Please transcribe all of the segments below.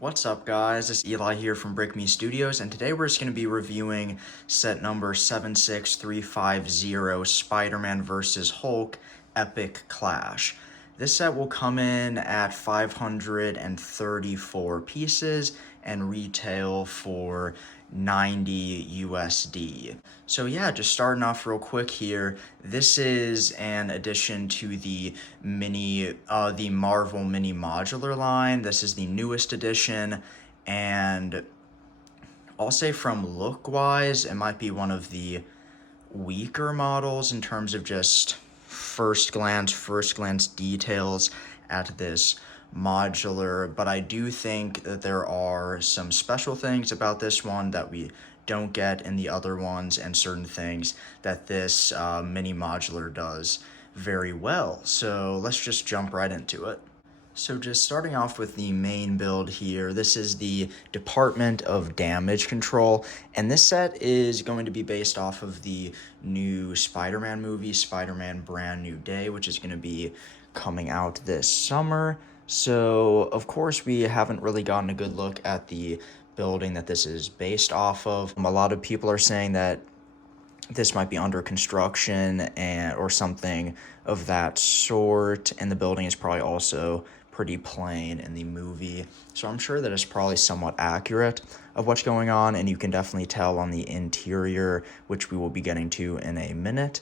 What's up, guys? It's Eli here from Brick Me Studios, and today we're just going to be reviewing set number 76350, Spider-Man vs. Hulk Epic Clash. This set will come in at 534 pieces and retail for 90 USD. So yeah, just starting off real quick here, this is an addition to the Marvel Mini Modular line. This is the newest edition, and I'll say from look-wise, it might be one of the weaker models in terms of just first glance details at this modular, but I do think that there are some special things about this one that we don't get in the other ones, and certain things that this mini modular does very well. So let's just jump right into it. So just starting off with the main build here, this is the Department of Damage Control, and this set is going to be based off of the new Spider-Man movie, Spider-Man Brand New Day, which is going to be coming out this summer. So, of course, we haven't really gotten a good look at the building that this is based off of. A lot of people are saying that this might be under construction or something of that sort, and the building is probably also pretty plain in the movie. So I'm sure that it's probably somewhat accurate of what's going on, and you can definitely tell on the interior, which we will be getting to in a minute.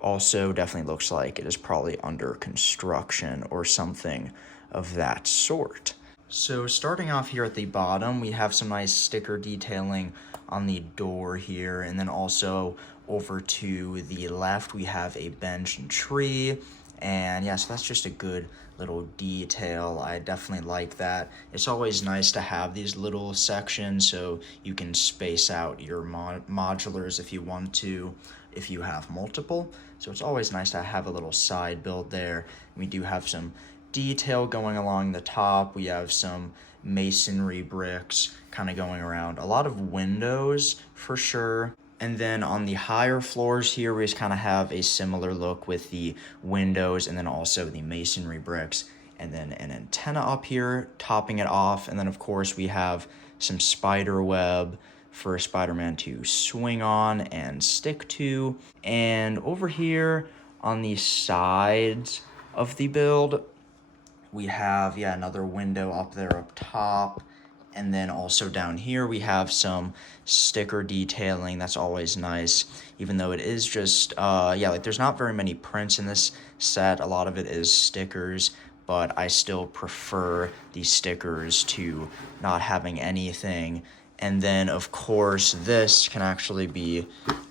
Also, definitely looks like it is probably under construction or something of that sort. So starting off here at the bottom, we have some nice sticker detailing on the door here, and then also over to the left we have a bench and tree, and yeah, so that's just a good little detail. I definitely like that. It's always nice to have these little sections so you can space out your modulars if you want to, if you have multiple. So it's always nice to have a little side build there. We do have some detail going along the top. We have some masonry bricks kind of going around. A lot of windows for sure. And then on the higher floors here, we just kind of have a similar look with the windows and then also the masonry bricks. And then an antenna up here topping it off. And then, of course, we have some spider web for Spider-Man to swing on and stick to. And over here on the sides of the build, we have, another window up there up top. And then also down here, we have some sticker detailing. That's always nice, even though it is just, there's not very many prints in this set. A lot of it is stickers, but I still prefer these stickers to not having anything. And then, of course, this can actually be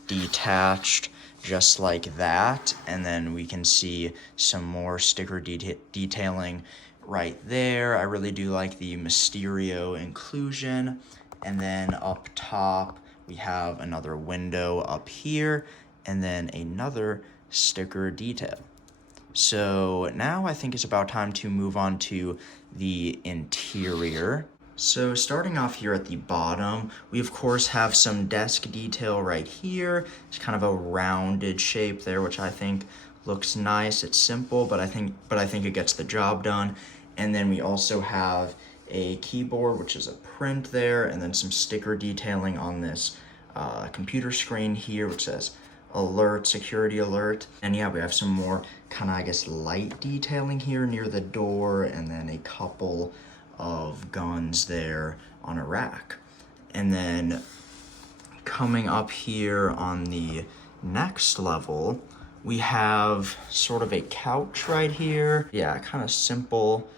detached just like that, and then we can see some more sticker detailing right there. I really do like the Mysterio inclusion. And then up top we have another window up here, and then another sticker detail. So now I think it's about time to move on to the interior. So starting off here at the bottom, we of course have some desk detail right here. It's kind of a rounded shape there, which I think looks nice. It's simple, but I think it gets the job done. And then we also have a keyboard, which is a print there, and then some sticker detailing on this computer screen here, which says alert, security alert. And yeah, we have some more kind of, light detailing here near the door, and then a couple of guns there on a rack. And then coming up here on the next level, we have sort of a couch right here. Yeah, kind of simple,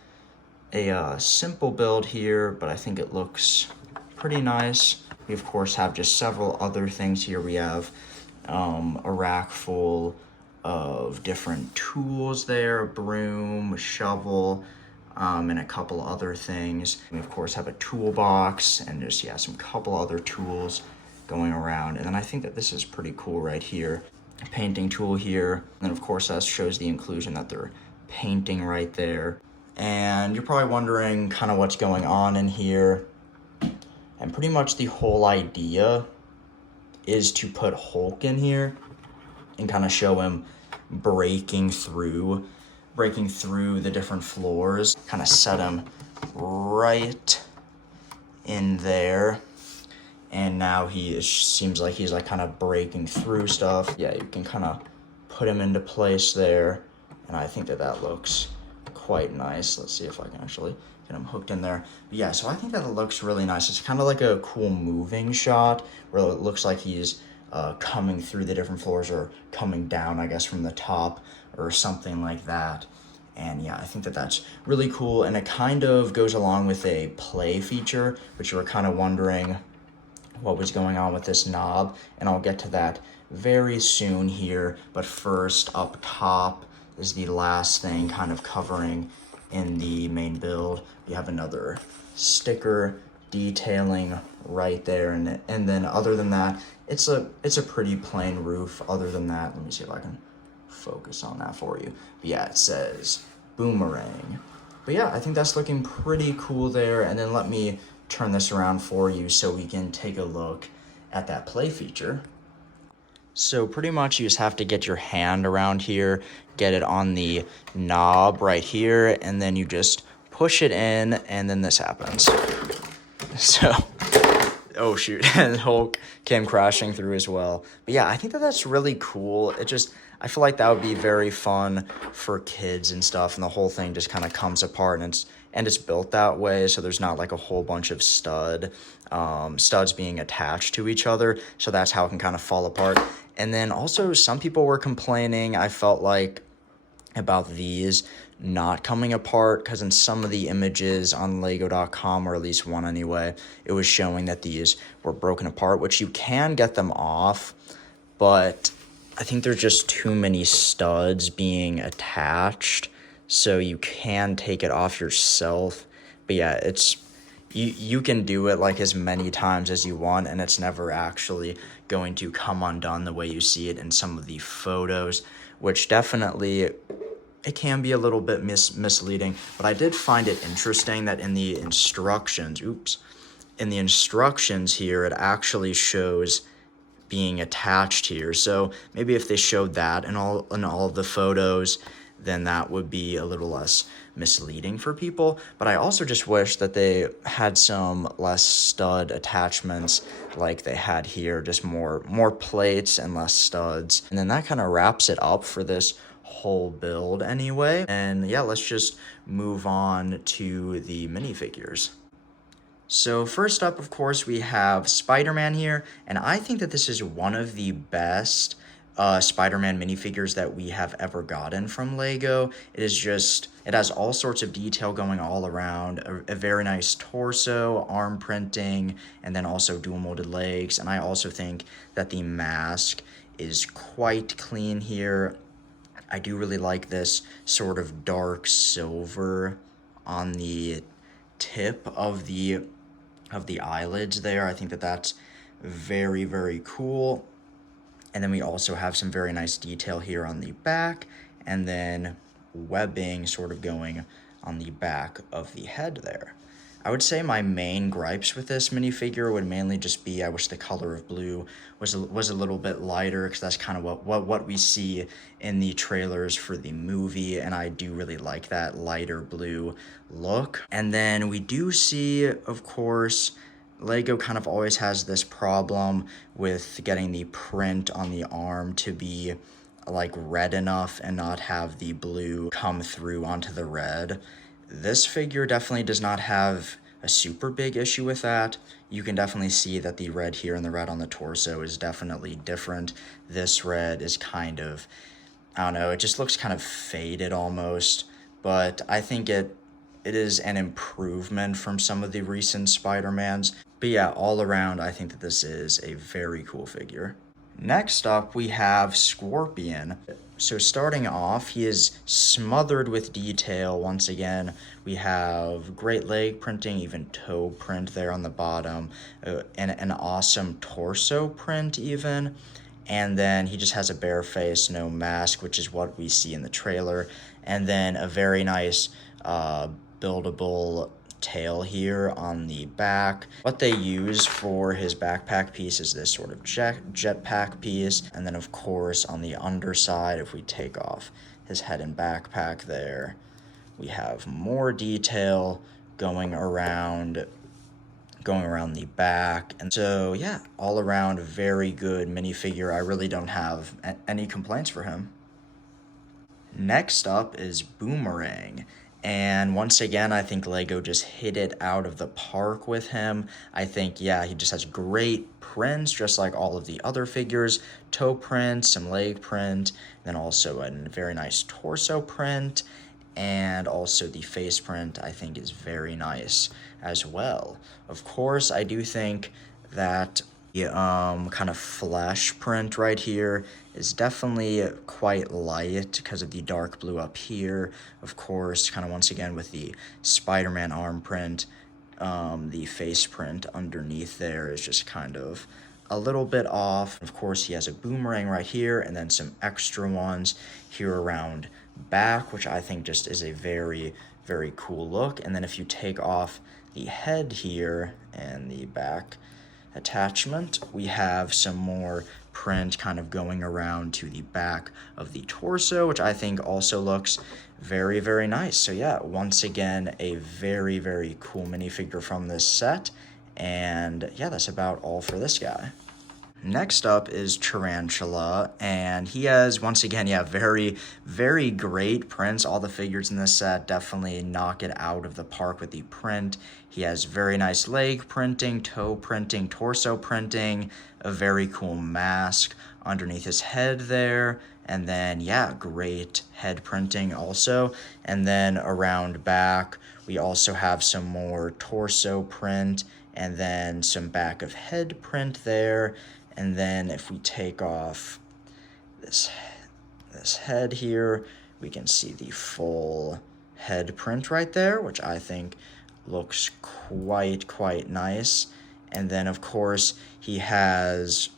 a simple build here, but I think it looks pretty nice. We of course have just several other things here. We have a rack full of different tools there, a broom, a shovel, and a couple other things. We of course have a toolbox and just, some couple other tools going around. And then I think that this is pretty cool right here. A painting tool here. And then of course that shows the inclusion that they're painting right there. And you're probably wondering kind of what's going on in here. And pretty much the whole idea is to put Hulk in here and kind of show him breaking through the different floors, kind of set him right in there. And now seems like he's like kind of breaking through stuff. Yeah, you can kind of put him into place there. And I think that looks quite nice. Let's see if I can actually get him hooked in there. But yeah, so I think that it looks really nice. It's kind of like a cool moving shot where it looks like he's coming through the different floors or coming down, I guess, from the top or something like that. And yeah, I think that that's really cool. And it kind of goes along with a play feature, which you were kind of wondering what was going on with this knob, and I'll get to that very soon here. But first, up top is the last thing kind of covering in the main build. We have another sticker detailing right there, and then other than that, it's a pretty plain roof. Other than that, let me see if I can focus on that for you. But yeah, it says Boomerang. But yeah, I think that's looking pretty cool there. And then let me turn this around for you so we can take a look at that play feature. So pretty much you just have to get your hand around here, get it on the knob right here, and then you just push it in, and then this happens. So, oh shoot, and Hulk came crashing through as well. But yeah, I think that that's really cool. I feel like that would be very fun for kids and stuff, and the whole thing just kind of comes apart, and it's built that way, so there's not like a whole bunch of studs being attached to each other, so that's how it can kind of fall apart. And then also some people were complaining, I felt like, about these not coming apart, because in some of the images on lego.com, or at least one anyway, it was showing that these were broken apart, which you can get them off, but I think there's just too many studs being attached, so you can take it off yourself. But yeah, you can do it like as many times as you want, and it's never actually going to come undone the way you see it in some of the photos, which definitely it can be a little bit misleading. But I did find it interesting that in the instructions, here, it actually shows being attached here. So maybe if they showed that in all of the photos, then that would be a little less misleading for people. But I also just wish that they had some less stud attachments like they had here, just more plates and less studs. And then that kind of wraps it up for this whole build anyway. And yeah, let's just move on to the minifigures. So first up, of course, we have Spider-Man here, and I think that this is one of the best Spider-Man minifigures that we have ever gotten from Lego. It has all sorts of detail going all around, a very nice torso, arm printing, and then also dual molded legs. And I also think that the mask is quite clean here. I do really like this sort of dark silver on the tip of the eyelids there. I think that that's very, very cool. And then we also have some very nice detail here on the back, and then webbing sort of going on the back of the head there. I would say my main gripes with this minifigure would mainly just be I wish the color of blue was a little bit lighter, because that's kind of what we see in the trailers for the movie, and I do really like that lighter blue look. And then we do see, of course, Lego kind of always has this problem with getting the print on the arm to be like red enough and not have the blue come through onto the red. This figure definitely does not have a super big issue with that. You can definitely see that the red here and the red on the torso is definitely different. This red is kind of, I don't know, it just looks kind of faded almost, but I think it is an improvement from some of the recent Spider-Mans. But yeah, all around, I think that this is a very cool figure. Next up, we have Scorpion. So starting off, he is smothered with detail. Once again, we have great leg printing, even toe print there on the bottom, and an awesome torso print even. And then he just has a bare face, no mask, which is what we see in the trailer. And then a very nice buildable tail here on the back. What they use for his backpack piece is this sort of jetpack piece. And then of course on the underside, if we take off his head and backpack there, we have more detail going around going around the back. And so, yeah, all around very good minifigure. I really don't have any complaints for him. Next up is Boomerang. And once again, I think Lego just hit it out of the park with him. I think, yeah, he just has great prints, just like all of the other figures. Toe print, some leg print, then also a very nice torso print. And also the face print, I think, is very nice as well. Of course, I do think that the kind of flesh print right here is definitely quite light because of the dark blue up here. Of course, kind of once again with the Spider-Man arm print, the face print underneath there is just kind of a little bit off. Of course, he has a boomerang right here and then some extra ones here around back, which I think just is a very, very cool look. And then if you take off the head here and the back attachment, we have some more print kind of going around to the back of the torso, which I think also looks very, very nice. So yeah, once again, a very, very cool minifigure from this set. And yeah, that's about all for this guy. Next up is Tarantula, and he has, once again, yeah, very, very great prints. All the figures in this set definitely knock it out of the park with the print. He has very nice leg printing, toe printing, torso printing, a very cool mask underneath his head there, and then, yeah, great head printing also. And then around back, we also have some more torso print, and then some back of head print there. And then if we take off this head here, we can see the full head print right there, which I think looks quite nice. And then of course he has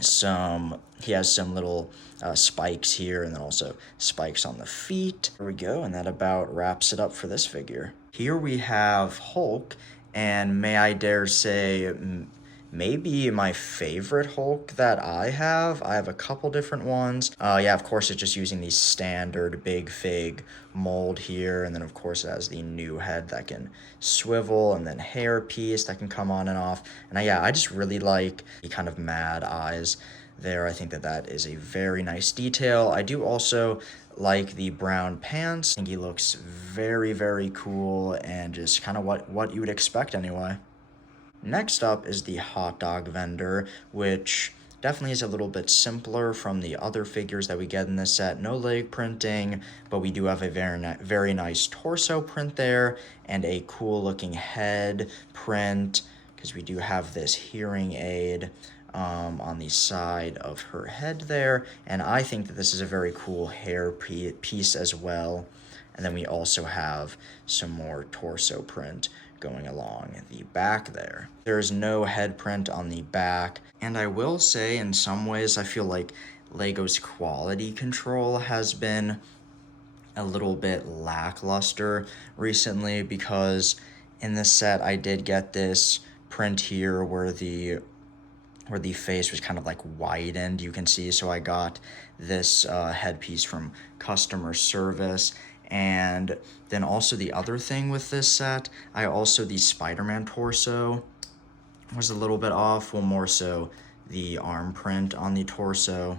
some little spikes here, and then also spikes on the feet. There we go, and that about wraps it up for this figure. Here we have Hulk, and may I dare say, maybe my favorite Hulk that I have. I have a couple different ones. Yeah, of course, it's just using the standard Big Fig mold here. And then, of course, it has the new head that can swivel, and then hair piece that can come on and off. And yeah, I just really like the kind of mad eyes there. I think that is a very nice detail. I do also like the brown pants. I think he looks very, very cool, and just kind of what you would expect anyway. Next up is the hot dog vendor, which definitely is a little bit simpler from the other figures that we get in this set. No leg printing, but we do have a very nice torso print there, and a cool looking head print, because we do have this hearing aid on the side of her head there. And I think that this is a very cool hair piece as well. And then we also have some more torso print going along the back there. There's no head print on the back, and I will say in some ways I feel like Lego's quality control has been a little bit lackluster recently, because in this set I did get this print here where the face was kind of like widened, you can see. So I got this headpiece from customer service. And then also the other thing with this set, the Spider-Man torso was a little bit off. Well, more so the arm print on the torso.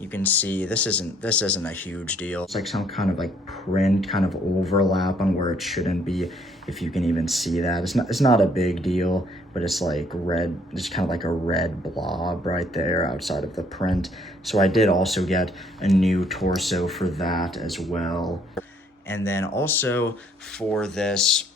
You can see this isn't a huge deal. It's like some kind of like print kind of overlap on where it shouldn't be, if you can even see that. It's not a big deal, but it's like red, just kind of like a red blob right there outside of the print. So I did also get a new torso for that as well. And then also for this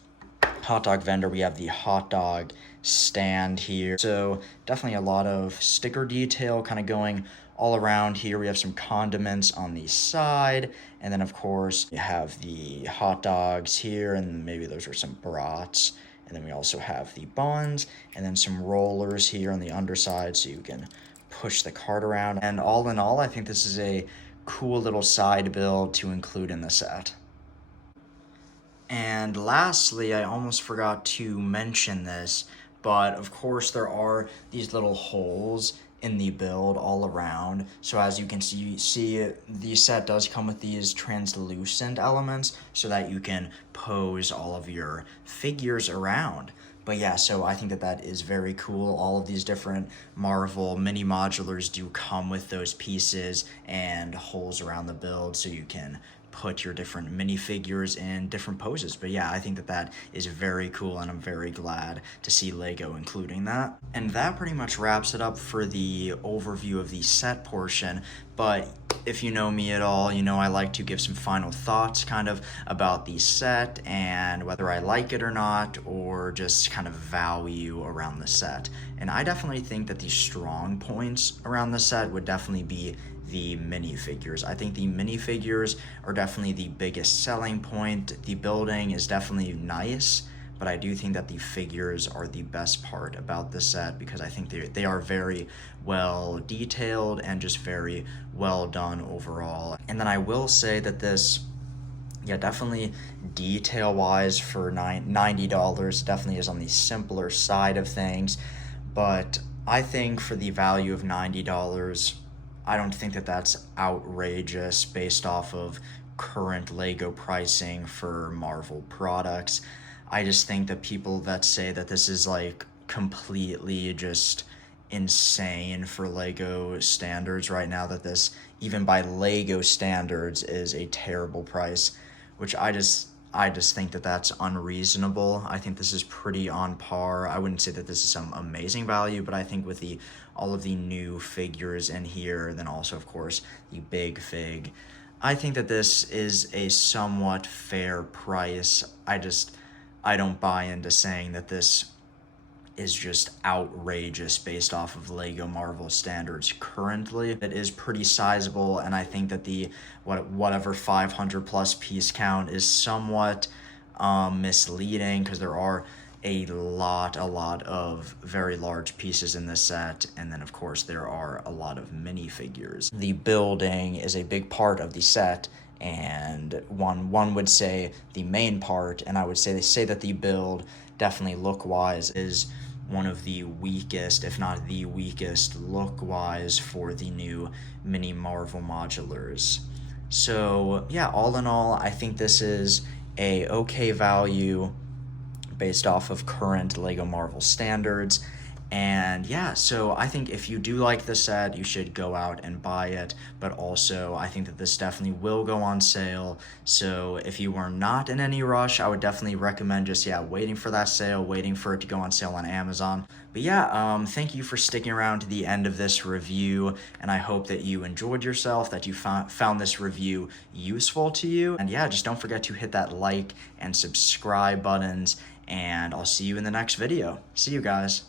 hot dog vendor, we have the hot dog stand here. So definitely a lot of sticker detail kind of going all around here. We have some condiments on the side. And then of course you have the hot dogs here, and maybe those are some brats. And then we also have the buns, and then some rollers here on the underside so you can push the cart around. And all in all, I think this is a cool little side build to include in the set. And lastly, I almost forgot to mention this, but of course there are these little holes in the build all around. So as you can see the set does come with these translucent elements so that you can pose all of your figures around. But yeah, so I think that that is very cool. All of these different Marvel mini modulars do come with those pieces and holes around the build so you can put your different minifigures in different poses. But yeah, I think that that is very cool, and I'm very glad to see Lego including that. And that pretty much wraps it up for the overview of the set portion. But if you know me at all, you know I like to give some final thoughts kind of about the set and whether I like it or not, or just kind of value around the set. And I definitely think that the strong points around the set would definitely be the minifigures. I think the minifigures are definitely the biggest selling point. The building is definitely nice, but I do think that the figures are the best part about the set because I think they are very well detailed and just very well done overall. And then I will say that this, yeah, definitely detail wise for $90 definitely is on the simpler side of things, but I think for the value of $90, I don't think that that's outrageous based off of current Lego pricing for Marvel products. I just think that people that say that this is like completely just insane for Lego standards right now, that this, even by Lego standards, is a terrible price, which I just think that that's unreasonable. I think this is pretty on par. I wouldn't say that this is some amazing value, but I think with the all of the new figures in here, then also of course the big fig, I think that this is a somewhat fair price. I don't buy into saying that this is just outrageous based off of Lego Marvel standards currently. It is pretty sizable, and I think that the whatever 500 plus piece count is somewhat misleading because there are a lot of very large pieces in this set, and then of course there are a lot of minifigures. The building is a big part of the set, and one would say the main part, and I would say they say that the build definitely look-wise is one of the weakest, if not the weakest, look-wise for the new mini Marvel modulars. So yeah, all in all, I think this is a okay value based off of current Lego Marvel standards. And yeah, so I think if you do like the set, you should go out and buy it. But also, I think that this definitely will go on sale. So if you are not in any rush, I would definitely recommend just, yeah, waiting for that sale, waiting for it to go on sale on Amazon. But yeah, thank you for sticking around to the end of this review. And I hope that you enjoyed yourself, that you found this review useful to you. And yeah, just don't forget to hit that like and subscribe buttons. And I'll see you in the next video. See you guys.